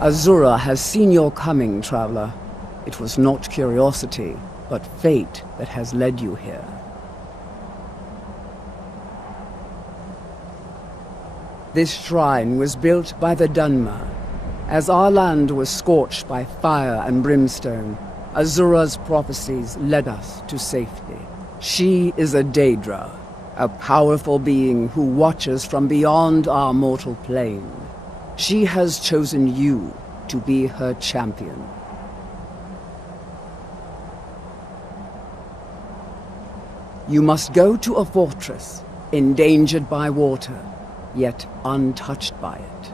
Azura has seen your coming, traveler. It was not curiosity, but fate that has led you here. This shrine was built by the Dunmer. As our land was scorched by fire and brimstone, Azura's prophecies led us to safety. She is a Daedra, a powerful being who watches from beyond our mortal plane. She has chosen you to be her champion. You must go to a fortress, endangered by water, yet untouched by it.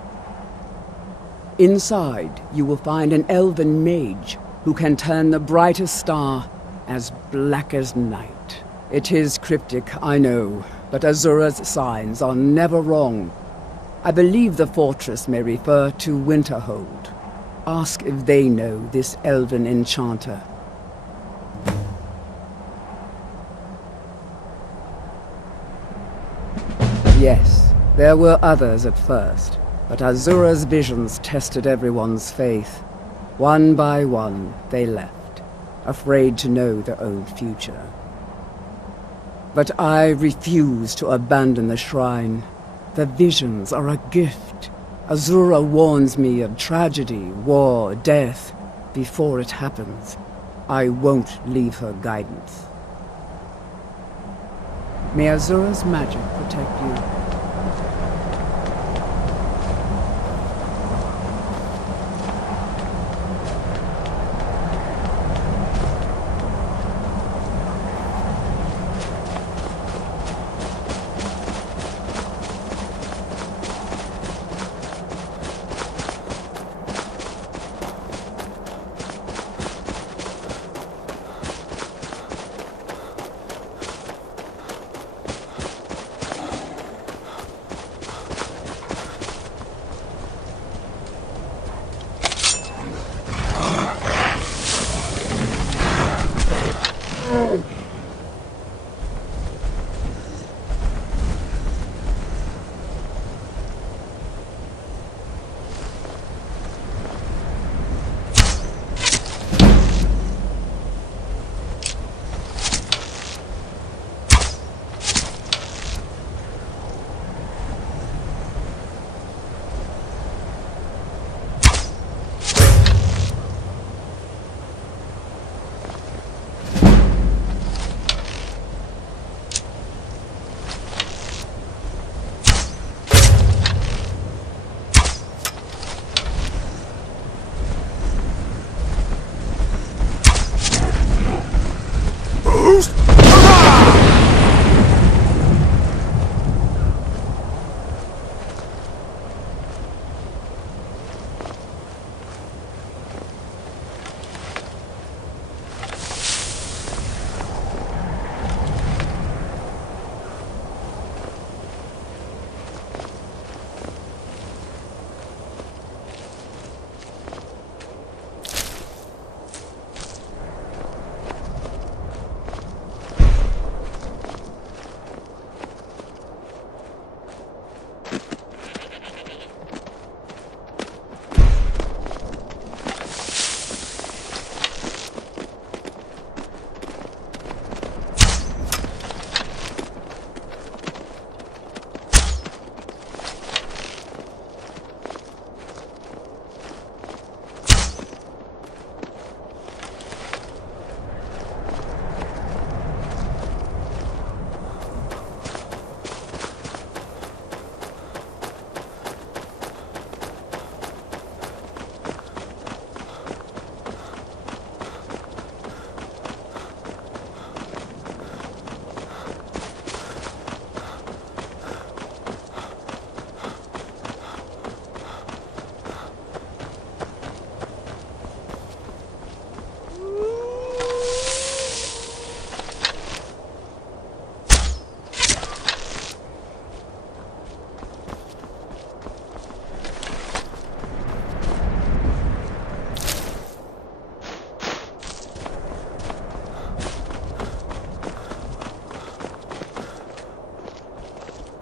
Inside, you will find an elven mage who can turn the brightest star as black as night. It is cryptic, I know, but Azura's signs are never wrong. I believe the fortress may refer to Winterhold. Ask if they know this elven enchanter. Yes, there were others at first, but Azura's visions tested everyone's faith. One by one, they left, afraid to know their own future. But I refuse to abandon the shrine. The visions are a gift. Azura warns me of tragedy, war, death. Before it happens, I won't leave her guidance. May Azura's magic protect you.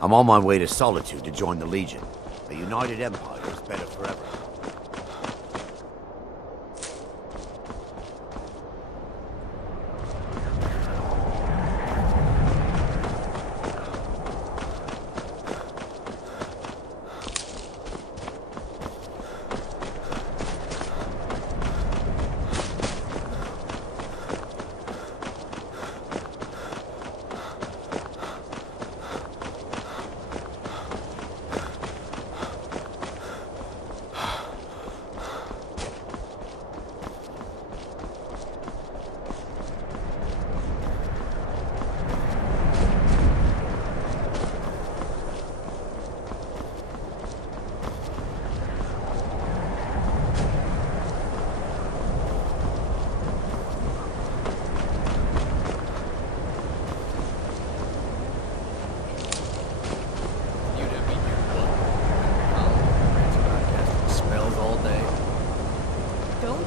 I'm on my way to Solitude to join the Legion. A united empire is better forever.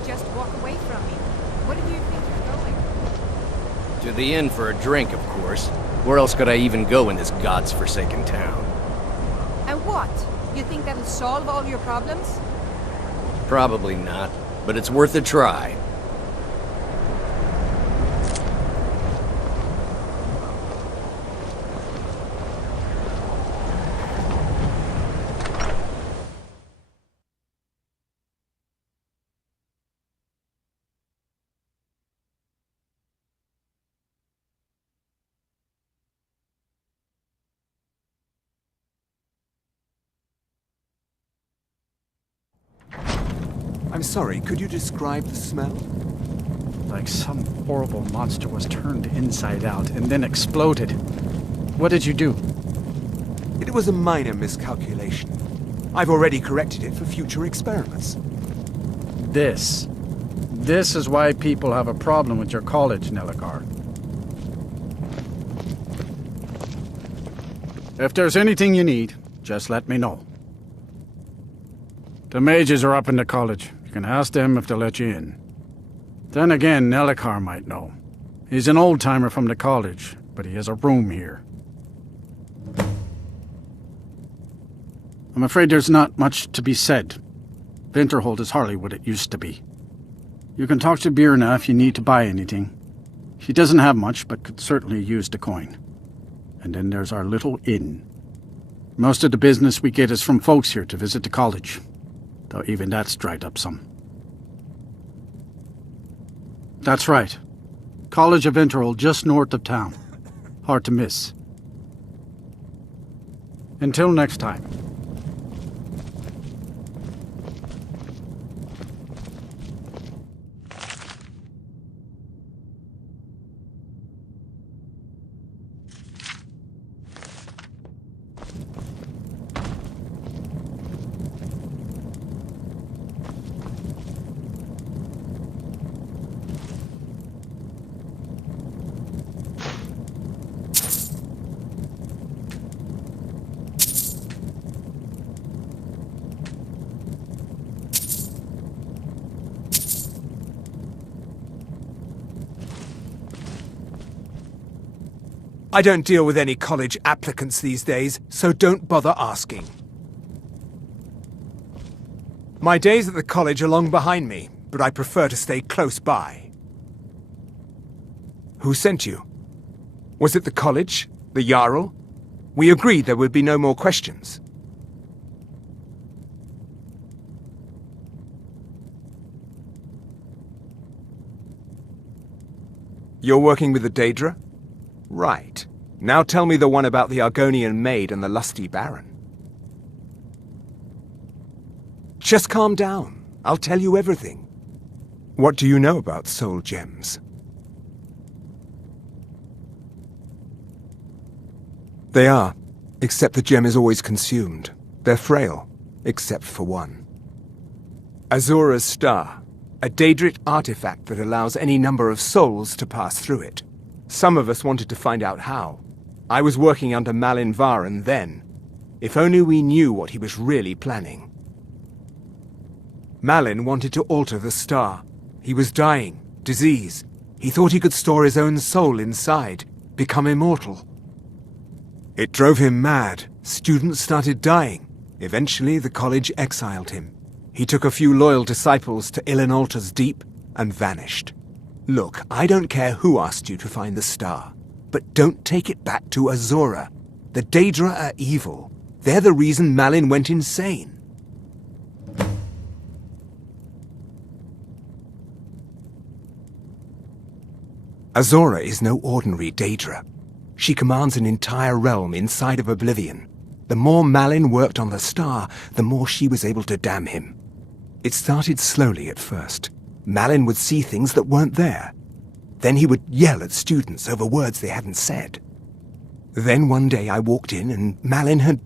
just walk away from me. Where do you think you're going? To the inn for a drink, of course. Where else could I even go in this god's-forsaken town? And what? You think that'll solve all your problems? Probably not, but it's worth a try. I'm sorry, could you describe the smell? Like some horrible monster was turned inside out and then exploded. What did you do? It was a minor miscalculation. I've already corrected it for future experiments. This is why people have a problem with your college, Neligar. If there's anything you need, just let me know. The mages are up in the college. You can ask them if they'll let you in. Then again, Neligar might know. He's an old-timer from the college, but he has a room here. I'm afraid there's not much to be said. Winterhold is hardly what it used to be. You can talk to Birna if you need to buy anything. She doesn't have much, but could certainly use the coin. And then there's our little inn. Most of the business we get is from folks here to visit the college, though even that's dried up some. That's right. College of Winterhold, just north of town. Hard to miss. Until next time. I don't deal with any college applicants these days, so don't bother asking. My days at the college are long behind me, but I prefer to stay close by. Who sent you? Was it the college? The Jarl? We agreed there would be no more questions. You're working with the Daedra? Right. Now tell me the one about the Argonian maid and the lusty baron. Just calm down. I'll tell you everything. What do you know about soul gems? They are, except the gem is always consumed. They're frail, except for one. Azura's Star, a Daedric artifact that allows any number of souls to pass through it. Some of us wanted to find out how. I was working under Malin Varen then. If only we knew what he was really planning. Malin wanted to alter the star. He was dying, disease. He thought he could store his own soul inside, become immortal. It drove him mad. Students started dying. Eventually, the college exiled him. He took a few loyal disciples to Ilinalta's Deep and vanished. Look, I don't care who asked you to find the star, but don't take it back to Azura. The Daedra are evil. They're the reason Malin went insane. Azura is no ordinary Daedra. She commands an entire realm inside of Oblivion. The more Malin worked on the star, the more she was able to damn him. It started slowly at first. Malin would see things that weren't there. Then he would yell at students over words they hadn't said. Then one day I walked in and Malin had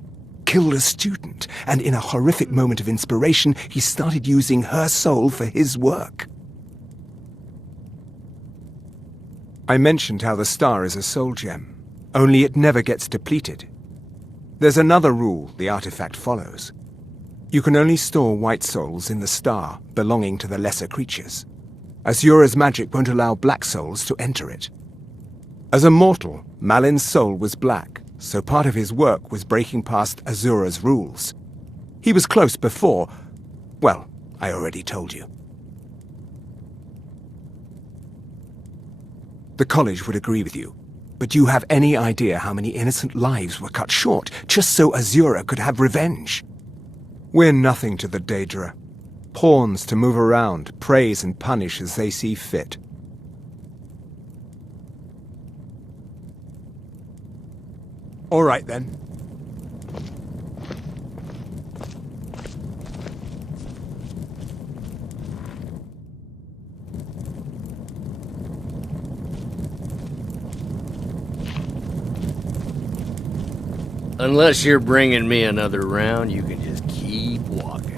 killed a student, and in a horrific moment of inspiration, he started using her soul for his work. I mentioned how the star is a soul gem, only it never gets depleted. There's another rule the artifact follows. You can only store white souls in the star belonging to the lesser creatures. Azura's magic won't allow black souls to enter it. As a mortal, Malin's soul was black, so part of his work was breaking past Azura's rules. He was close before... well, I already told you. The college would agree with you, but do you have any idea how many innocent lives were cut short just so Azura could have revenge? We're nothing to the Daedra. Pawns to move around, praise and punish as they see fit. All right, then. Unless you're bringing me another round, you can just keep walking.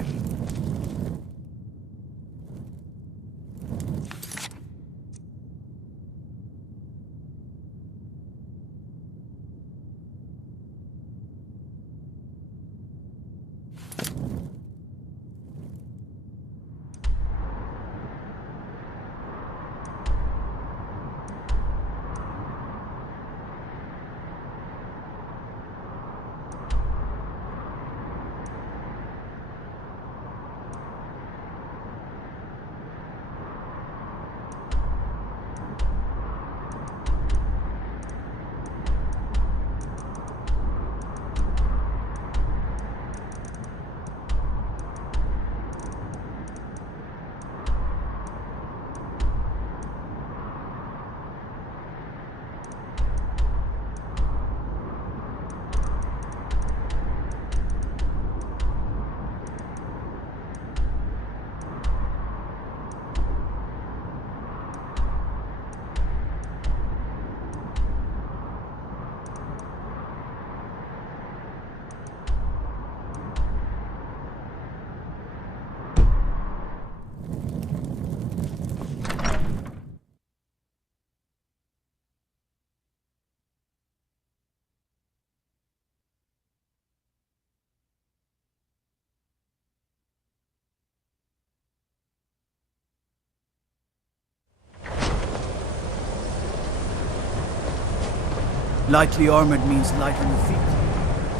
Lightly armored means light on the feet.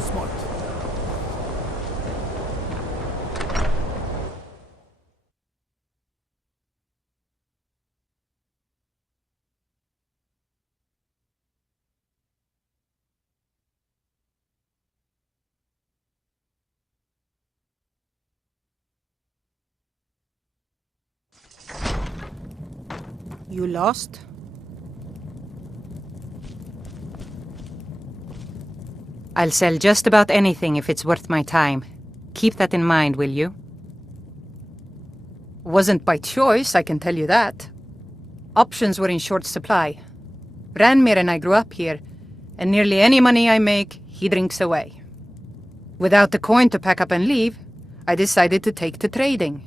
Smart. You lost? I'll sell just about anything if it's worth my time. Keep that in mind, will you? Wasn't by choice, I can tell you that. Options were in short supply. Ranmir and I grew up here, and nearly any money I make, he drinks away. Without the coin to pack up and leave, I decided to take to trading.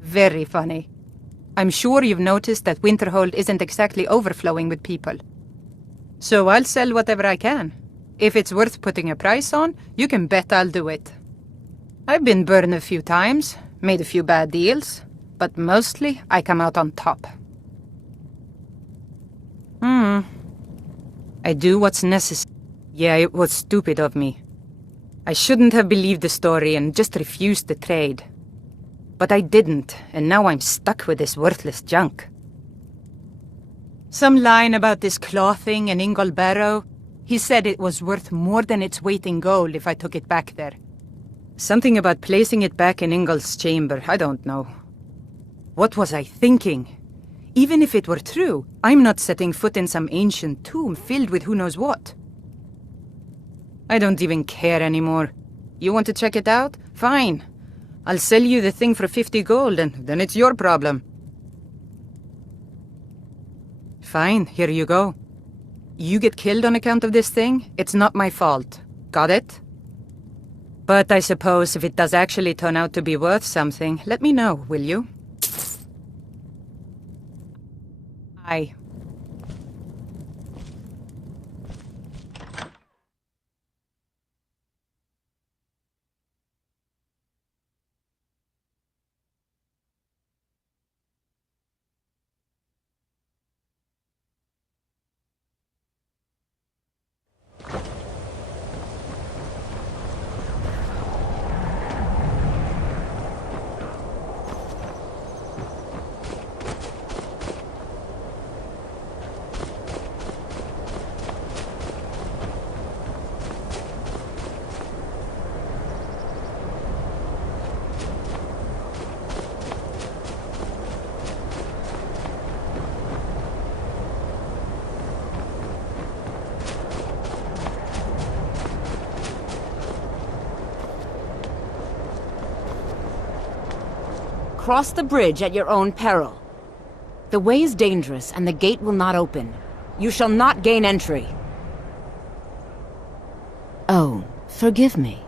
Very funny. I'm sure you've noticed that Winterhold isn't exactly overflowing with people. So I'll sell whatever I can. If it's worth putting a price on, you can bet I'll do it. I've been burned a few times, made a few bad deals, but mostly I come out on top. I do what's necessary. Yeah, it was stupid of me. I shouldn't have believed the story and just refused the trade. But I didn't, and now I'm stuck with this worthless junk. Some line about this clothing in Ingol Barrow. He said it was worth more than its weight in gold if I took it back there. Something about placing it back in Ingol's chamber, I don't know. What was I thinking? Even if it were true, I'm not setting foot in some ancient tomb filled with who knows what. I don't even care anymore. You want to check it out? Fine. I'll sell you the thing for 50 gold and then it's your problem. Fine, here you go. You get killed on account of this thing, it's not my fault. Got it? But I suppose if it does actually turn out to be worth something, let me know, will you? Aye. cross the bridge at your own peril. The way is dangerous, and the gate will not open. You shall not gain entry. Oh, forgive me.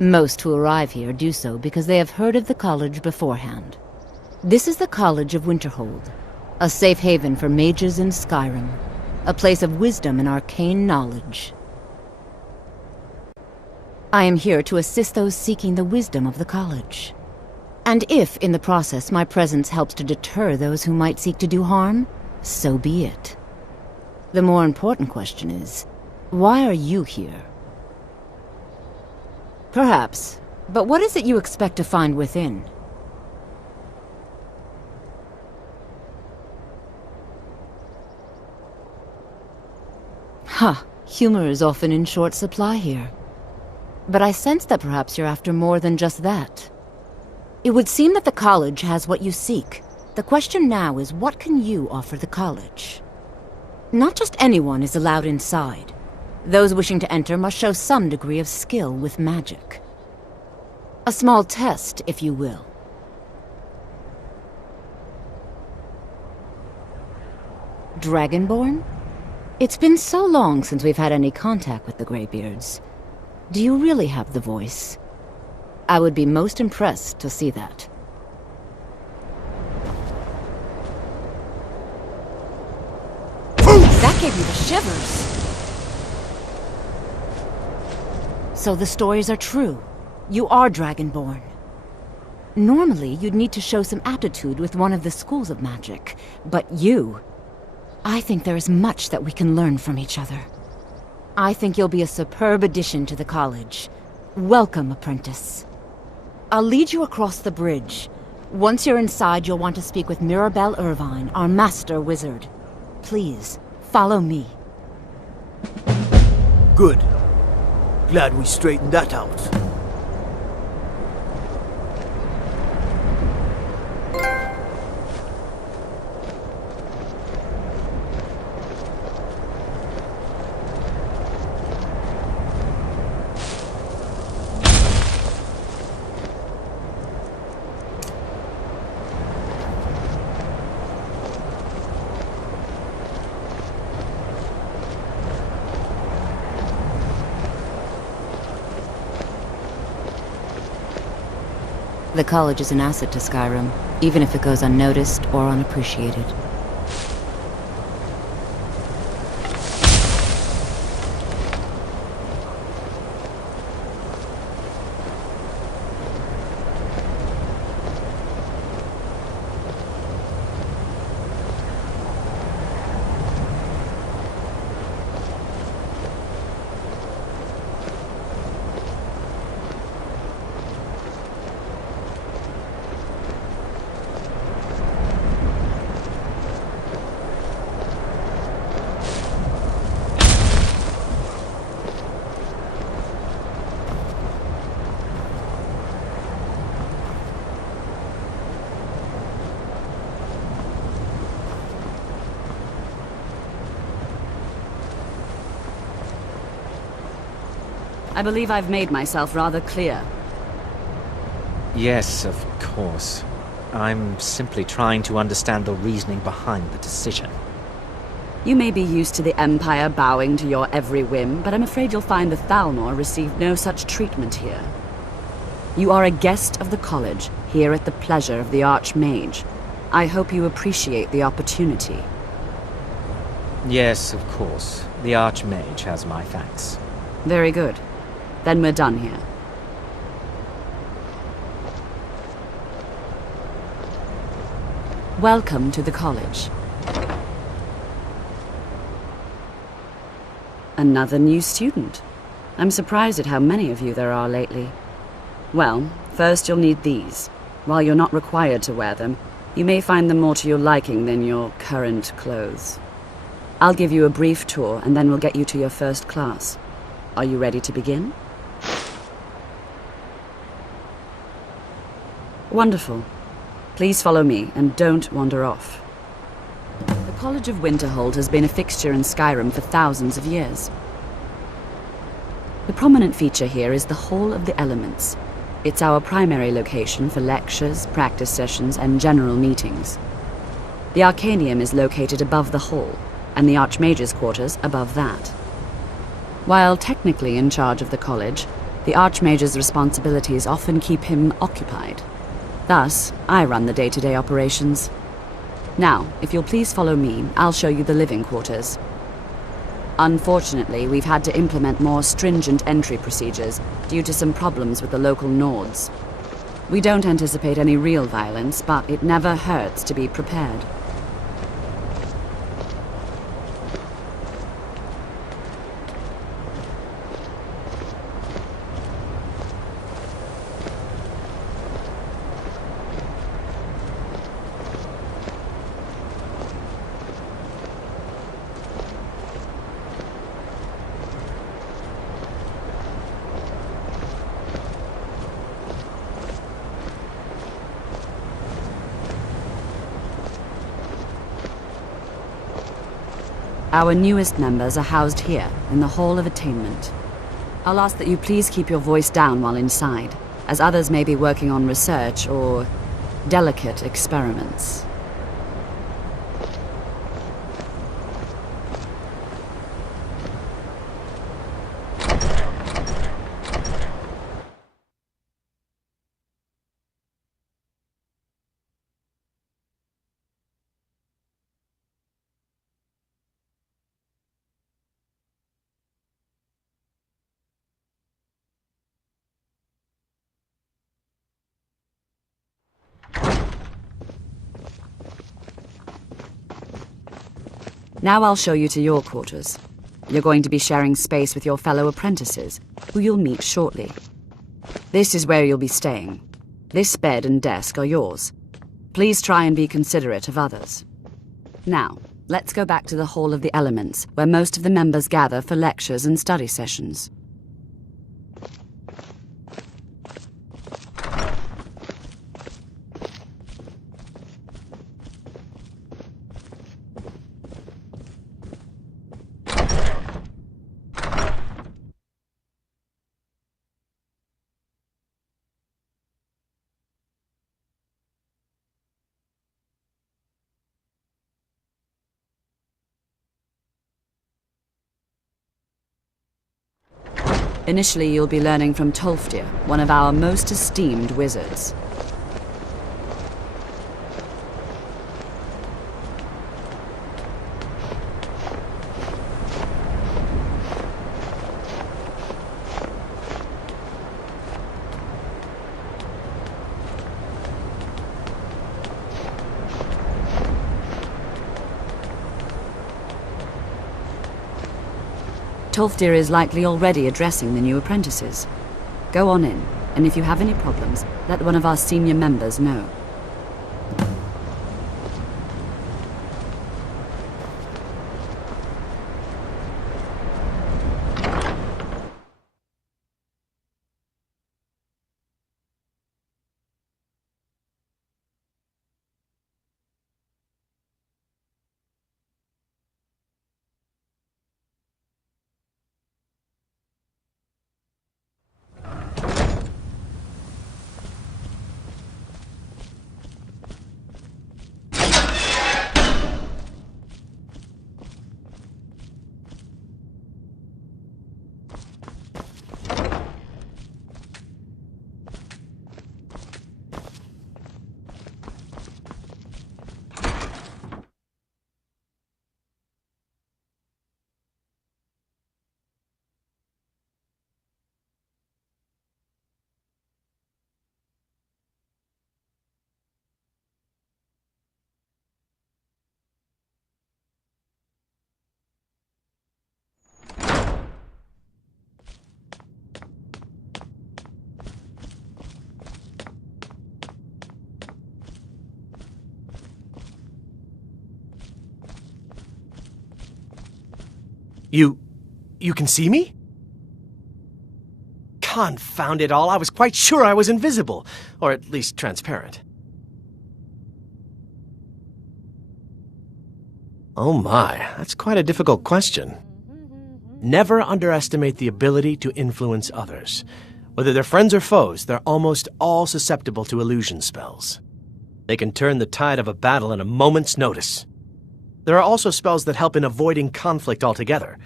Most who arrive here do so because they have heard of the college beforehand. This is the College of Winterhold, a safe haven for mages in Skyrim, a place of wisdom and arcane knowledge. I am here to assist those seeking the wisdom of the college. And if, in the process, my presence helps to deter those who might seek to do harm, so be it. The more important question is, why are you here? Perhaps, but what is it you expect to find within? Ha! Humor is often in short supply here. But I sense that perhaps you're after more than just that. It would seem that the college has what you seek. The question now is, what can you offer the college? Not just anyone is allowed inside. Those wishing to enter must show some degree of skill with magic. A small test, if you will. Dragonborn? It's been so long since we've had any contact with the Greybeards. Do you really have the voice? I would be most impressed to see that. That gave you the shivers! So the stories are true. You are Dragonborn. Normally, you'd need to show some aptitude with one of the schools of magic, but you... I think there is much that we can learn from each other. I think you'll be a superb addition to the college. Welcome, apprentice. I'll lead you across the bridge. Once you're inside, you'll want to speak with Mirabelle Irvine, our master wizard. Please, follow me. Good. Glad we straightened that out. The college is an asset to Skyrim, even if it goes unnoticed or unappreciated. I believe I've made myself rather clear. Yes, of course. I'm simply trying to understand the reasoning behind the decision. You may be used to the Empire bowing to your every whim, but I'm afraid you'll find the Thalmor received no such treatment here. You are a guest of the college, here at the pleasure of the Archmage. I hope you appreciate the opportunity. Yes, of course. The Archmage has my thanks. Very good. Then we're done here. Welcome to the college. Another new student. I'm surprised at how many of you there are lately. Well, first you'll need these. While you're not required to wear them, you may find them more to your liking than your current clothes. I'll give you a brief tour, and then we'll get you to your first class. Are you ready to begin? Wonderful. Please follow me, and don't wander off. The College of Winterhold has been a fixture in Skyrim for thousands of years. The prominent feature here is the Hall of the Elements. It's our primary location for lectures, practice sessions, and general meetings. The Arcanium is located above the hall, and the Archmage's quarters above that. While technically in charge of the college, the Archmage's responsibilities often keep him occupied. Thus, I run the day-to-day operations. Now, if you'll please follow me, I'll show you the living quarters. Unfortunately, we've had to implement more stringent entry procedures due to some problems with the local Nords. We don't anticipate any real violence, but it never hurts to be prepared. Our newest members are housed here, in the Hall of Attainment. I'll ask that you please keep your voice down while inside, as others may be working on research or delicate experiments. Now I'll show you to your quarters. You're going to be sharing space with your fellow apprentices, who you'll meet shortly. This is where you'll be staying. This bed and desk are yours. Please try and be considerate of others. Now, let's go back to the Hall of the Elements, where most of the members gather for lectures and study sessions. Initially, you'll be learning from Tolfdir, one of our most esteemed wizards. Tolfdir is likely already addressing the new apprentices. Go on in, and if you have any problems, let one of our senior members know. You can see me? Confound it all, I was quite sure I was invisible, or at least transparent. Oh my, that's quite a difficult question. Never underestimate the ability to influence others. Whether they're friends or foes, they're almost all susceptible to illusion spells. They can turn the tide of a battle in a moment's notice. There are also spells that help in avoiding conflict altogether.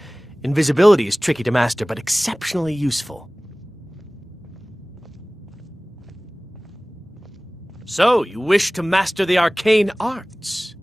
Invisibility is tricky to master, but exceptionally useful. So, you wish to master the arcane arts?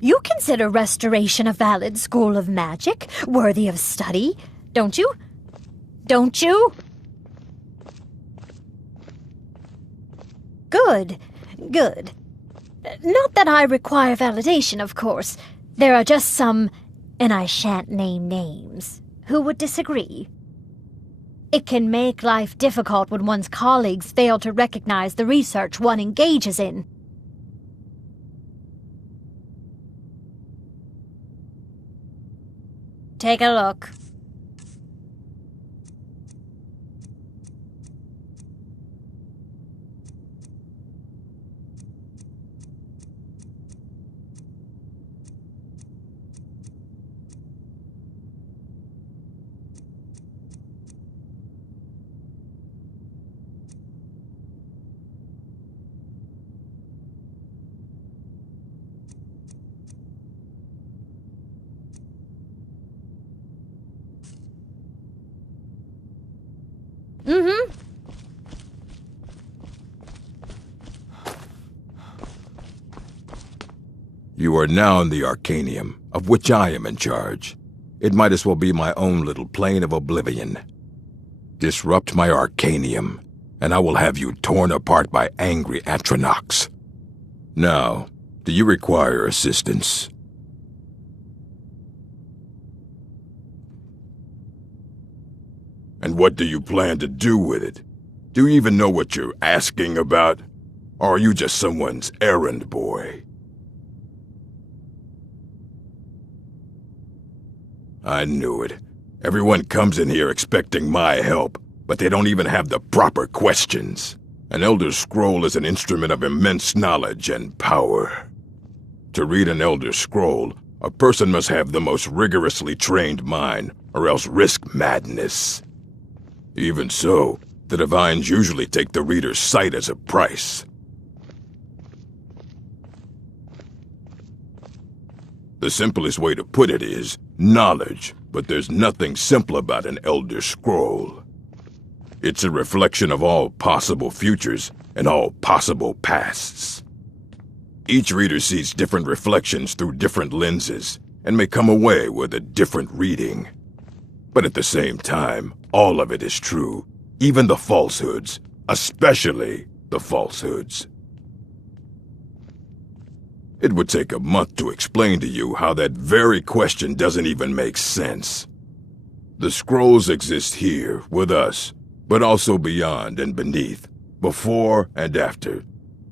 You consider restoration a valid school of magic, worthy of study, don't you? Don't you? Good, good. Not that I require validation, of course. There are just some, and I shan't name names, who would disagree. It can make life difficult when one's colleagues fail to recognize the research one engages in. Take a look. Mm-hmm. You are now in the Arcanium, of which I am in charge. It might as well be my own little plane of oblivion. Disrupt my Arcanium, and I will have you torn apart by angry Atronachs. Now, do you require assistance? And what do you plan to do with it? Do you even know what you're asking about? Or are you just someone's errand boy? I knew it. Everyone comes in here expecting my help, but they don't even have the proper questions. An Elder Scroll is an instrument of immense knowledge and power. To read an Elder Scroll, a person must have the most rigorously trained mind, or else risk madness. Even so, the Divines usually take the reader's sight as a price. The simplest way to put it is knowledge, but there's nothing simple about an Elder Scroll. It's a reflection of all possible futures and all possible pasts. Each reader sees different reflections through different lenses and may come away with a different reading. But at the same time, all of it is true, even the falsehoods, especially the falsehoods. It would take a month to explain to you how that very question doesn't even make sense. The scrolls exist here, with us, but also beyond and beneath, before and after.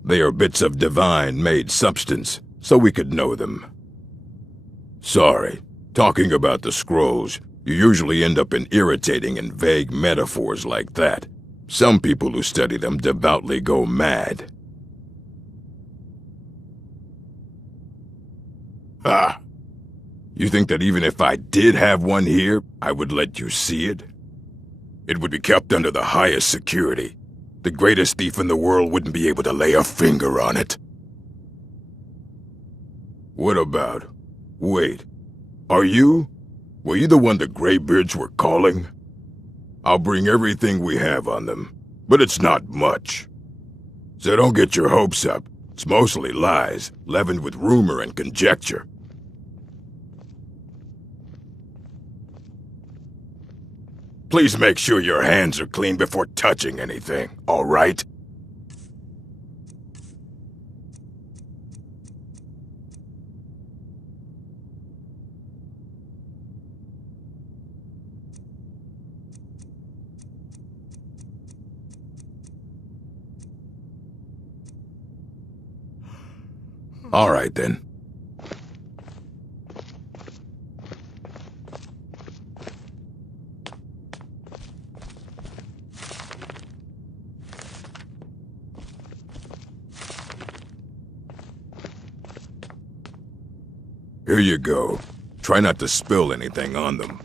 They are bits of divine-made substance, so we could know them. Sorry, talking about the scrolls, you usually end up in irritating and vague metaphors like that. Some people who study them devoutly go mad. Ah, You think that even if I did have one here, I would let you see it? It would be kept under the highest security. The greatest thief in the world wouldn't be able to lay a finger on it. What about... Wait. Were you the one the Greybeards were calling? I'll bring everything we have on them, but it's not much. So don't get your hopes up. It's mostly lies, leavened with rumor and conjecture. Please make sure your hands are clean before touching anything, all right? All right, then. Here you go. Try not to spill anything on them.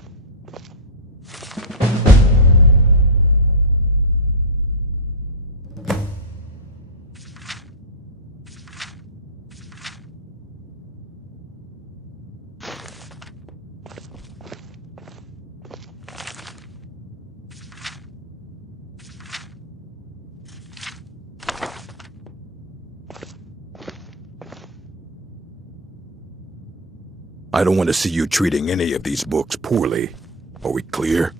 I don't want to see you treating any of these books poorly. Are we clear?